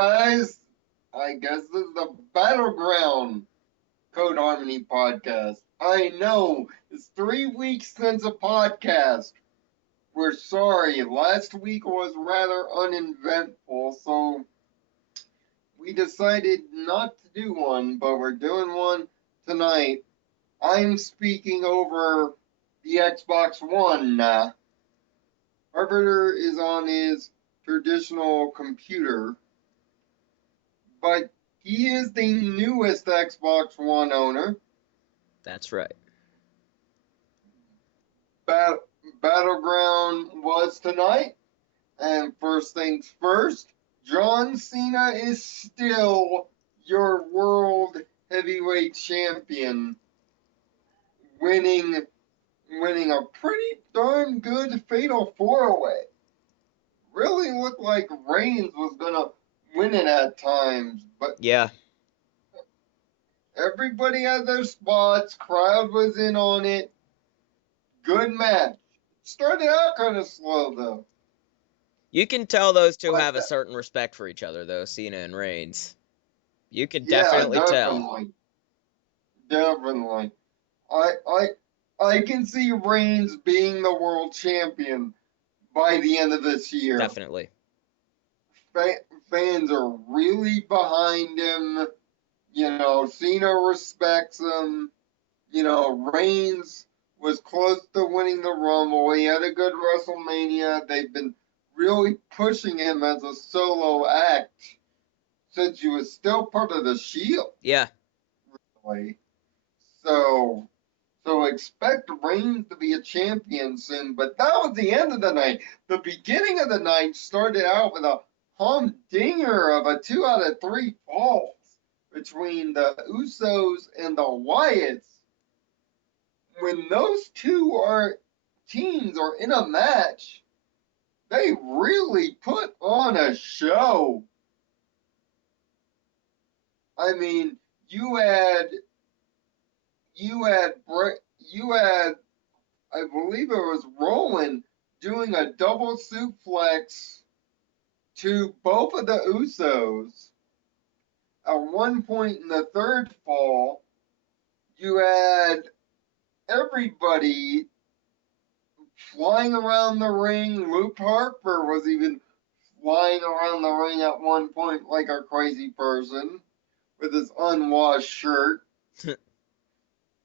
guys. I guess this is the Battleground CodeHarmony podcast. I know, it's 3 weeks since a podcast. We're sorry, last week was rather uneventful, so we decided not to do one, but we're doing one tonight. I'm speaking over the Xbox One. Arbiter is on his traditional computer, but he is the newest Xbox One owner. That's right. Battleground was tonight, and first things first, John Cena is still your world heavyweight champion, winning a pretty darn good fatal 4-way. Really looked like Reigns was gonna win it at times, but Yeah. everybody had their spots, crowd was in on it. Good match. Started out kind of slow though. You can tell those two But have a certain respect for each other, though, Cena and Reigns. You can yeah, definitely tell. Definitely. I can see Reigns being the world champion by the end of this year. Definitely. Fans are really behind him. You know, Cena respects him. You know, Reigns was close to winning the Rumble. He had a good WrestleMania. They've been really pushing him as a solo act since he was still part of the Shield. Yeah. Really. So expect Reigns to be a champion soon. But that was the end of the night. The beginning of the night started out with a humdinger of a 2 out of 3 falls between the Usos and the Wyatts. When those teams are in a match, they really put on a show. I mean, you had, I believe it was Roland doing a double suplex to both of the Usos. At one point in the third fall, you had everybody flying around the ring. Luke Harper was even flying around the ring at one point like a crazy person with his unwashed shirt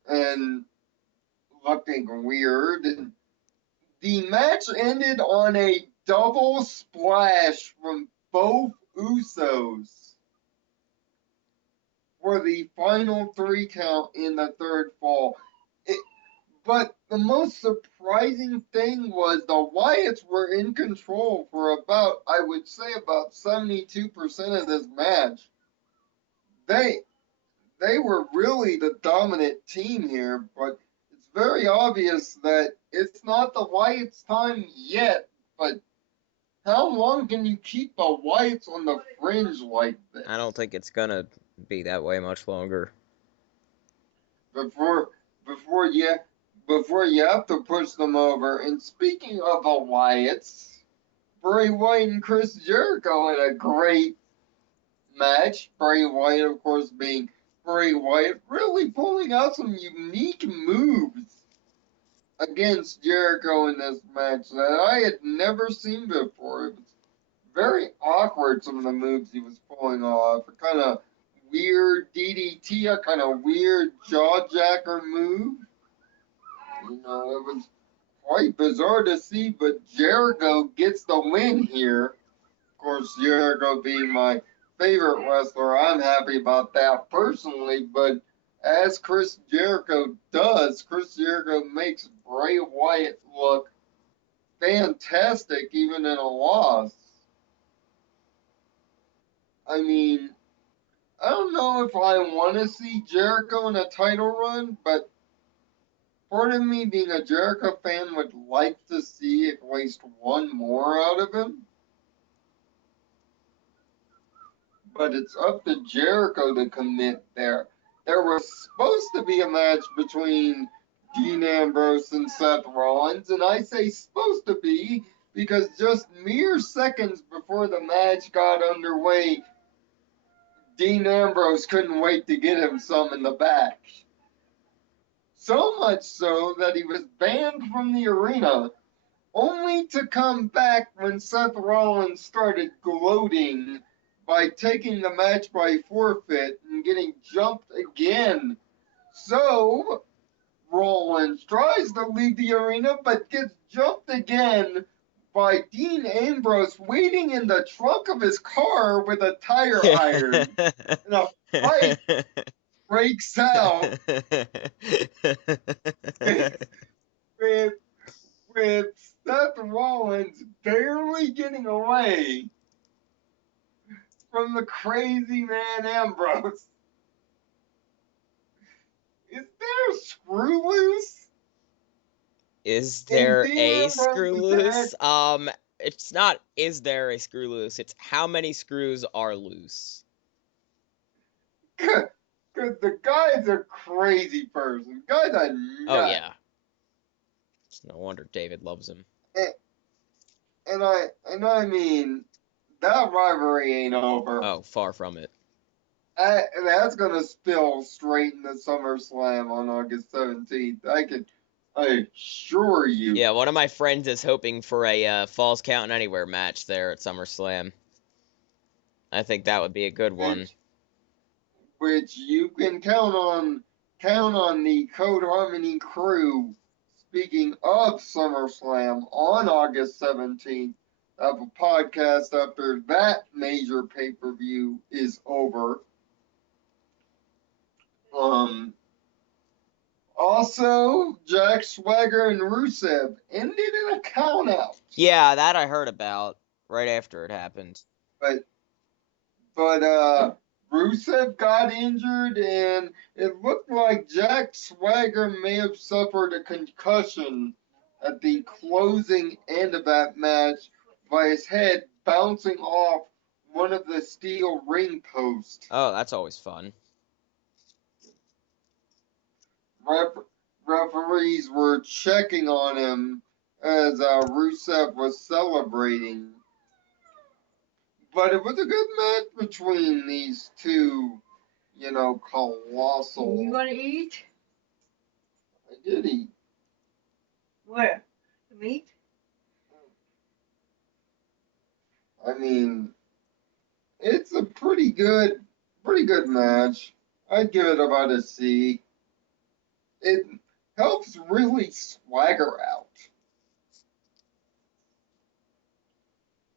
and looking weird. And the match ended on a double splash from both Usos for the final 3 count in the third fall. But the most surprising thing was the Wyatts were in control for about, I would say, about 72% of this match. They were really the dominant team here, but it's very obvious that it's not the Wyatts' time yet. But how long can you keep the Wyatts on the fringe like this? I don't think it's gonna be that way much longer. Before you have to push them over. And speaking of the Wyatts, Bray Wyatt and Chris Jericho had a great match. Bray Wyatt, of course, being Bray Wyatt, really pulling out some unique moves against Jericho in this match that I had never seen before. It was very awkward, some of the moves he was pulling off. A kind of weird DDT, a kind of weird jawjacker move. You know, it was quite bizarre to see, but Jericho gets the win here. Of course, Jericho being my favorite wrestler, I'm happy about that personally, but as Chris Jericho does, Chris Jericho makes Bray Wyatt look fantastic even in a loss. I mean, I don't know if I want to see Jericho in a title run, but part of me, being a Jericho fan, would like to see at least one more out of him. But it's up to Jericho to commit there. There was supposed to be a match between Dean Ambrose and Seth Rollins, and I say supposed to be because just mere seconds before the match got underway, Dean Ambrose couldn't wait to get him some in the back. So much so that he was banned from the arena, only to come back when Seth Rollins started gloating by taking the match by forfeit and getting jumped again. So, Rollins tries to leave the arena but gets jumped again by Dean Ambrose waiting in the trunk of his car with a tire iron. And a fight breaks out with, with Seth Rollins barely getting away from the crazy man Ambrose. Is there a screw loose? Is And there Dean a Ambrose screw is dead? loose? It's not is there a screw loose, it's how many screws are loose. Because the guy's a crazy person. Guy's a nut. Oh yeah. It's no wonder David loves him. And I mean, that rivalry ain't over. Oh, far from it. That's gonna spill straight into SummerSlam on August 17th. I assure you. Yeah, one of my friends is hoping for a Falls Count Anywhere match there at SummerSlam. I think that would be a good one. Which you can count on the CodeHarmony crew. Speaking of SummerSlam, on August 17th, have a podcast after that major pay-per-view is over. Also, Jack Swagger and Rusev ended in a count-out. Yeah, that I heard about right after it happened. But Rusev got injured, and it looked like Jack Swagger may have suffered a concussion at the closing end of that match by his head bouncing off one of the steel ring posts. Oh, that's always fun. Referees were checking on him as Rusev was celebrating. But it was a good match between these two, colossal. You gonna eat? I did eat. Where? The meat? I mean, it's a pretty good match. I'd give it about a C. It helps really Swagger out.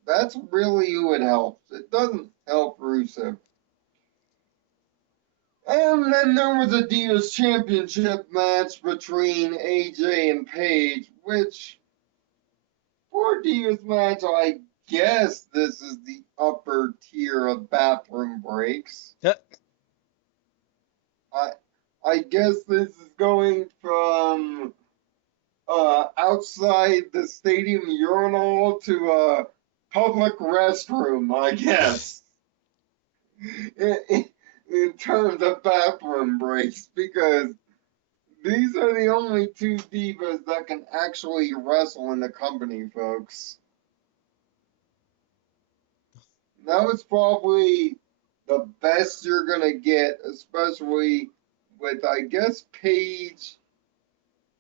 That's really who it helps. It doesn't help Rusev. And then there was a Divas Championship match between AJ and Paige, which, for Divas match, I guess this is the upper tier of bathroom breaks. I guess this is going from outside the stadium urinal to a public restroom, I guess. In terms of bathroom breaks, because these are the only two divas that can actually wrestle in the company, folks. That was probably the best you're gonna get, especially with, I guess, Paige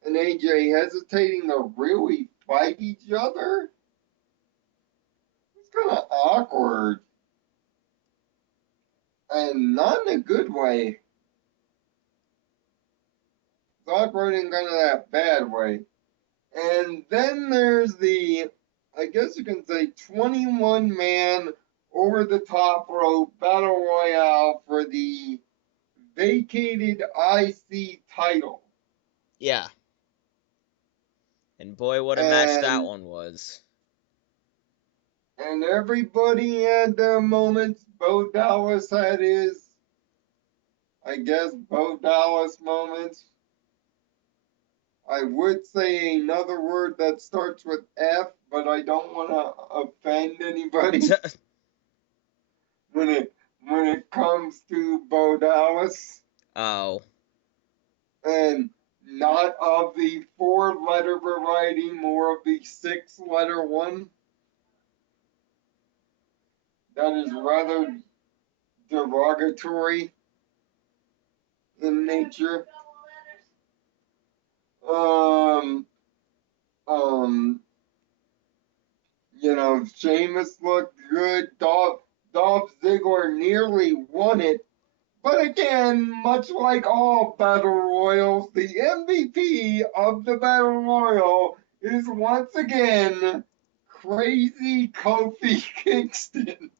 and AJ hesitating to really fight each other. It's kind of awkward. And not in a good way. It's awkward in kind of that bad way. And then there's the, I guess you can say, 21-man over the top rope battle royale for the vacated IC title. Yeah. And boy, what a match that one was. And everybody had their moments. Bo Dallas had his, I guess, Bo Dallas moments. I would say another word that starts with F, but I don't want to offend anybody when it comes to Bo Dallas. Oh. And not of the 4-letter variety, more of the 6-letter one. That is rather derogatory in nature. Um, um, Sheamus looked good. Dolph Ziggler nearly won it. But again, much like all Battle Royals, the MVP of the Battle Royal is once again Crazy Kofi Kingston.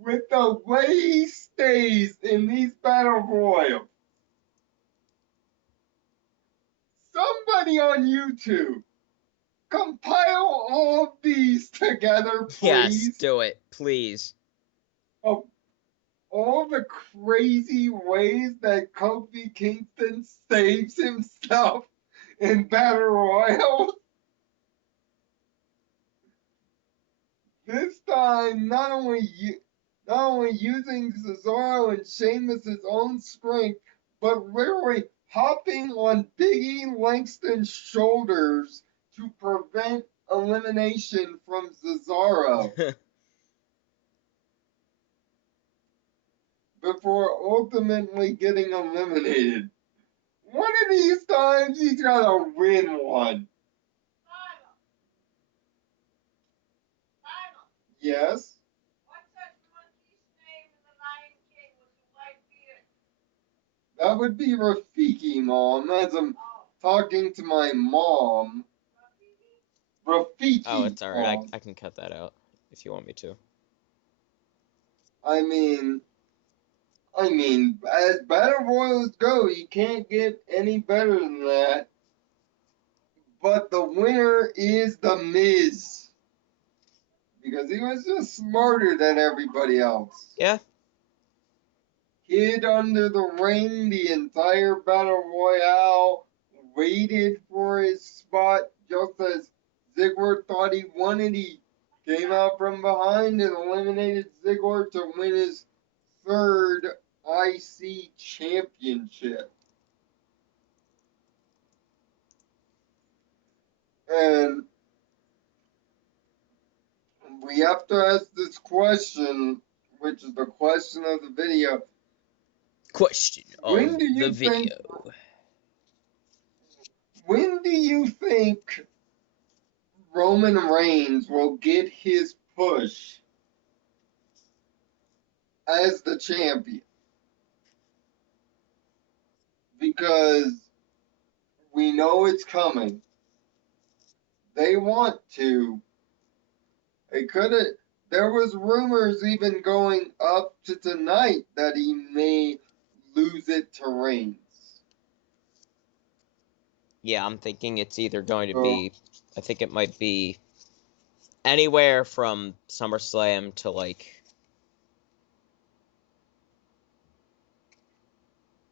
With the way he stays in these Battle Royals. Somebody on YouTube, compile all of these together, Yes, please. do it, please. Of all the crazy ways that Kofi Kingston saves himself in Battle Royale. This time, not only using Cesaro and Sheamus' own strength, but literally hopping on Biggie Langston's shoulders to prevent elimination from Cesaro before ultimately getting eliminated. One of these times, he's gotta win one. Yes? That would be Rafiki, Mom. As I'm talking to my mom. Rafiki, Oh, it's alright. Mom. I can cut that out if you want me to. I mean, as Battle Royals go, you can't get any better than that. But the winner is The Miz. Because he was just smarter than everybody else. Yeah. Hid under the ring the entire Battle Royale, waited for his spot just as Ziggler thought he won it. He came out from behind and eliminated Ziggler to win his third IC championship. And we have to ask this question, which is the question of the video. Question of When do the you think? video. When do you think Roman Reigns will get his push as the champion? Because we know it's coming. They want to. They could have. There was rumors even going up to tonight that he may lose it to Reigns. Yeah, I'm thinking it's either going to So, be, I think it might be anywhere from SummerSlam to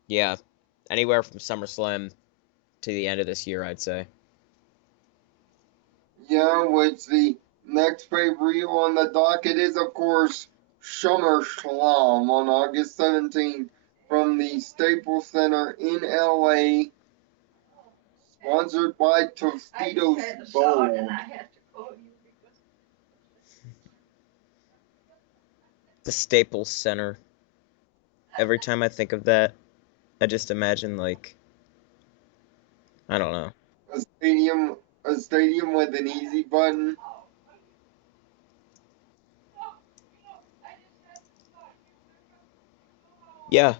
yeah, anywhere from SummerSlam to the end of this year, I'd say. yeah, which the next pay-per-view on the docket is, of course, SummerSlam on August 17th from the Staples Center in LA. Sponsored by Tostitos Bowl. The Staples Center. Every time I think of that, I just imagine I don't know. A stadium with an easy button. Yeah,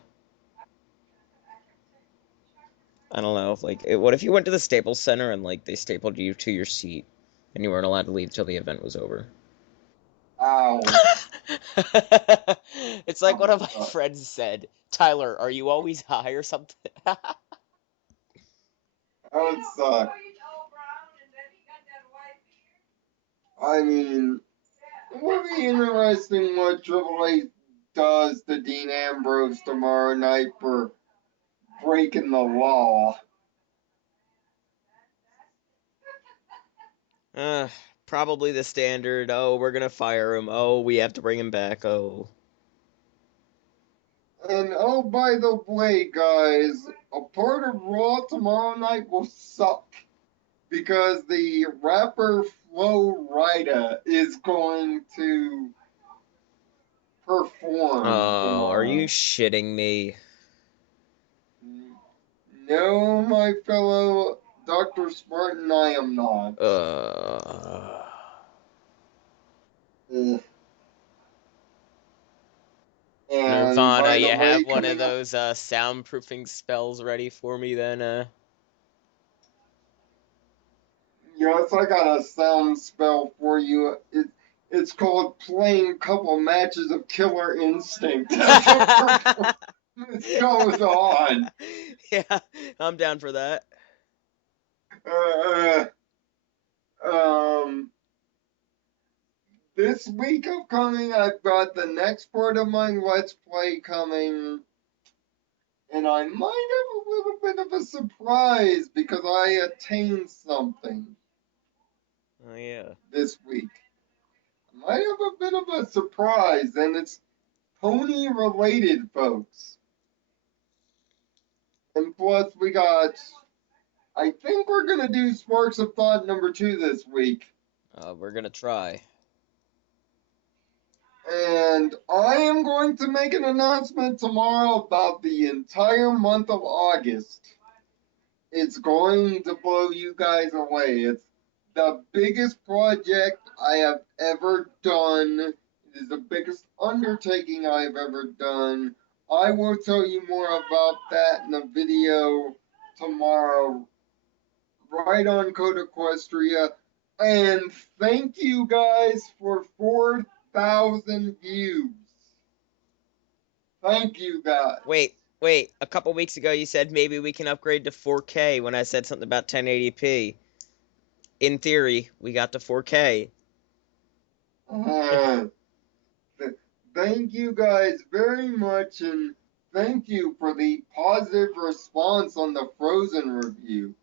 I don't know. What if you went to the Staples Center and they stapled you to your seat and you weren't allowed to leave till the event was over? Ow. It's like That one would of my suck. friends said, Tyler, are you always high or something? That would suck. I mean, it would be interesting what Triple H does to Dean Ambrose tomorrow night for breaking the law. Uh, Probably the standard. Oh, we're gonna fire him. Oh, we have to bring him back. Oh. And oh, by the way, guys, a part of Raw tomorrow night will suck because the rapper Flo Rida is going to perform Oh, are you tomorrow. shitting me? No, my fellow Dr. Spartan, I am not. Ugh. And Nirvana, by the you have way, one of coming up, those soundproofing spells ready for me then? yes, I got a sound spell for you. It's called playing a couple matches of Killer Instinct. This goes on. Yeah, I'm down for that. Uh, um, this week upcoming, I've got the next part of my Let's Play coming, and I might have a little bit of a surprise because I attained something Oh yeah. this week. I might have a bit of a surprise, and it's pony related, folks. And plus, I think we're gonna do Sparks of Thought #2 this week. We're gonna try. And I am going to make an announcement tomorrow about the entire month of August. It's going to blow you guys away. It's the biggest project I have ever done. It is the biggest undertaking I've ever done. I will tell you more about that in a video tomorrow, right on CodeEquestria. And thank you guys for 4,000 views. Thank you guys. Wait. A couple weeks ago, you said maybe we can upgrade to 4K when I said something about 1080p. In theory, we got to 4K. Uh, Thank you guys very much, and thank you for the positive response on the Frozen review.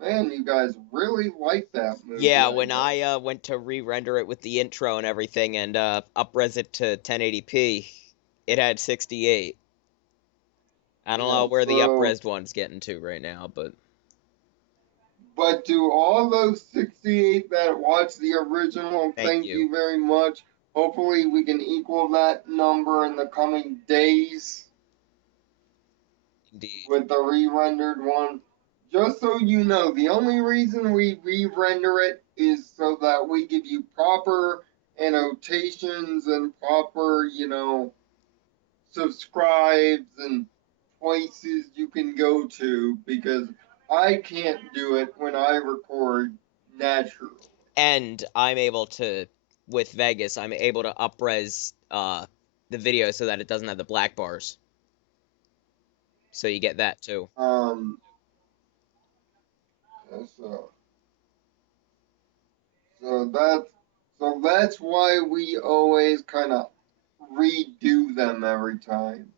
Man, you guys really like that movie. Yeah, I when know. I went to re-render it with the intro and everything and up-res it to 1080p, it had 68. I don't know Yeah, where the so, up-resed one's getting to right now, but but to all those 68 that watched the original, thank thank you. you very much. Hopefully, we can equal that number in the coming days Indeed. with the re-rendered one. Just so you know, the only reason we re-render it is so that we give you proper annotations and proper, subscribes and places you can go to, because I can't do it when I record naturally. And I'm able to, with Vegas, I'm able to up-res the video so that it doesn't have the black bars. So you get that too. Um, so, so that's that's why we always kind of redo them every time.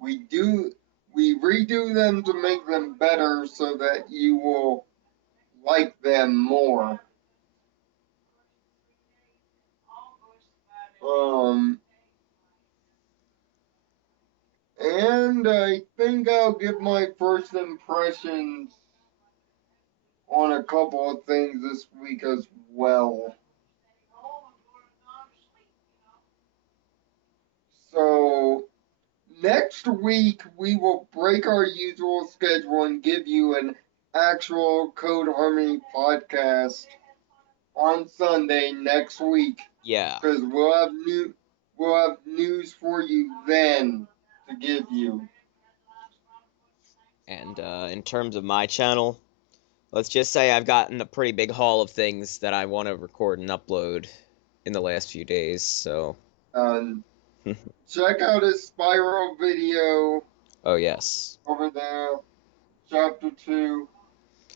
We do we redo them to make them better so that you will like them more. Um, and I think I'll give my first impressions on a couple of things this week as well. So next week we will break our usual schedule and give you an actual Code Harmony podcast on Sunday next week, Yeah. because we'll have news for you then to give you. And in terms of my channel, let's just say I've gotten a pretty big haul of things that I want to record and upload in the last few days, so. Check out his Spiral video Oh, yes. over there, chapter 2.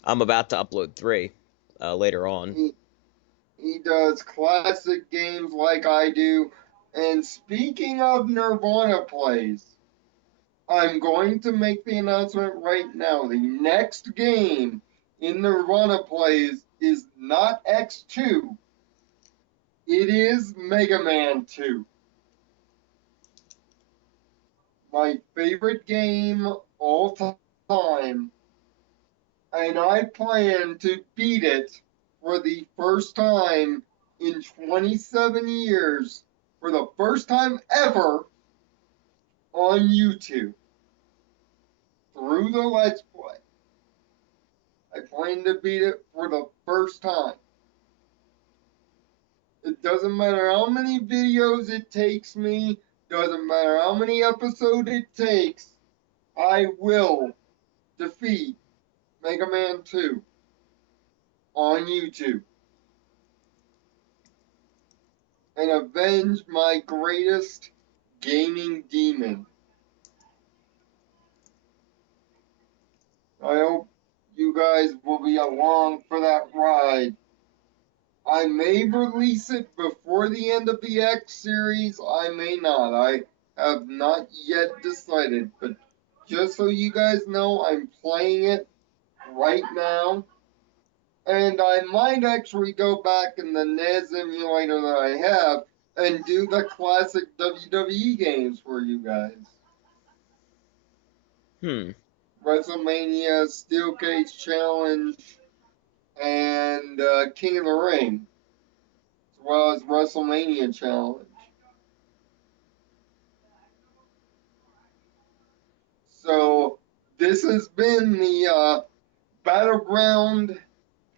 I'm about to upload 3 later on. He does classic games like I do. And speaking of Nirvana plays, I'm going to make the announcement right now. The next game in Nirvana plays is not X2. It is Mega Man 2. My favorite game all time. And I plan to beat it for the first time in 27 years for the first time ever on YouTube through the Let's Play. I plan to beat it for the first time. It doesn't matter how many videos it takes me, doesn't matter how many episodes it takes, I will defeat Mega Man 2 on YouTube and avenge my greatest gaming demon. I hope you guys will be along for that ride. I may release it before the end of the X series, I may not. I have not yet decided, but just so you guys know, I'm playing it right now. And I might actually go back in the NES emulator that I have and do the classic WWE games for you guys. WrestleMania, Steel Cage Challenge, and King of the Ring, as well as WrestleMania Challenge. So this has been the Battleground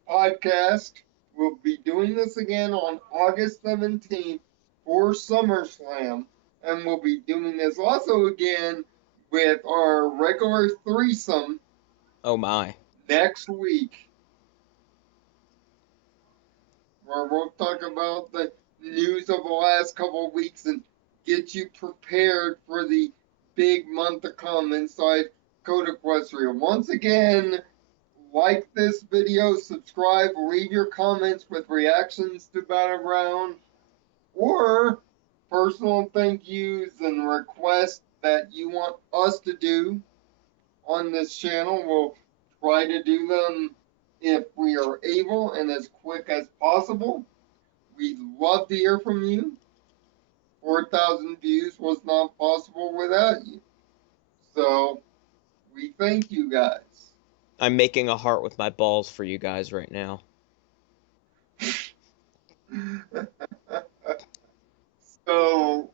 podcast. We'll be doing this again on August 17th for SummerSlam. And we'll be doing this also again with our regular threesome. Oh my. Next week. Where we'll talk about the news of the last couple of weeks and get you prepared for the big month to come inside CodeEquestria. Once again, like this video, subscribe, leave your comments with reactions to Battleground, or personal thank yous and requests that you want us to do on this channel. We'll try to do them if we are able and as quick as possible. We'd love to hear from you. 4,000 views was not possible without you. So, we thank you guys. I'm making a heart with my balls for you guys right now. So,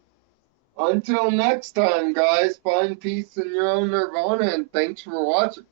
until next time, guys, find peace in your own nirvana, and thanks for watching.